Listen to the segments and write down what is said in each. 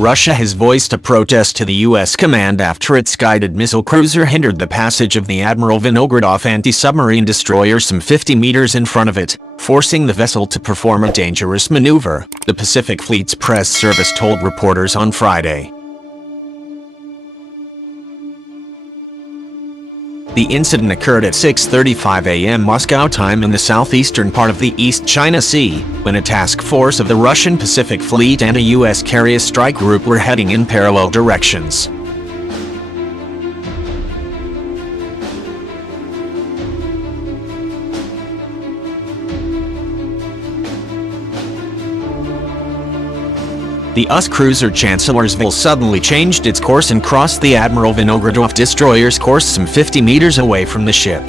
Russia has voiced a protest to the U.S. command after its guided missile cruiser hindered the passage of the Admiral Vinogradov anti-submarine destroyer some 50 meters in front of it, forcing the vessel to perform a dangerous maneuver, the Pacific Fleet's press service told reporters on Friday. The incident occurred at 6:35 a.m. Moscow time in the southeastern part of the East China Sea, when a task force of the Russian Pacific Fleet and a U.S. carrier strike group were heading in parallel directions. The US cruiser Chancellorsville suddenly changed its course and crossed the Admiral Vinogradov destroyer's course some 50 meters away from the ship.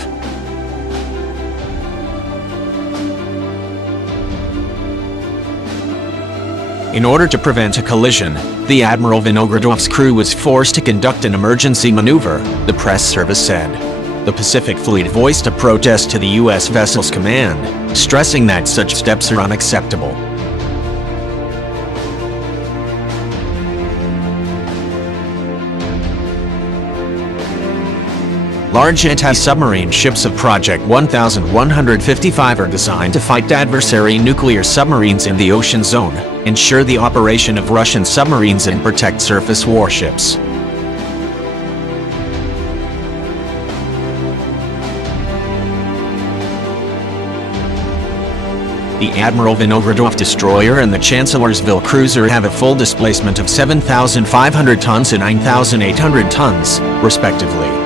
In order to prevent a collision, the Admiral Vinogradov's crew was forced to conduct an emergency maneuver, the press service said. The Pacific Fleet voiced a protest to the U.S. vessel's command, stressing that such steps are unacceptable. Large anti-submarine ships of Project 1155 are designed to fight adversary nuclear submarines in the ocean zone, ensure the operation of Russian submarines and protect surface warships. The Admiral Vinogradov destroyer and the Chancellorsville cruiser have a full displacement of 7,500 tons and 9,800 tons, respectively.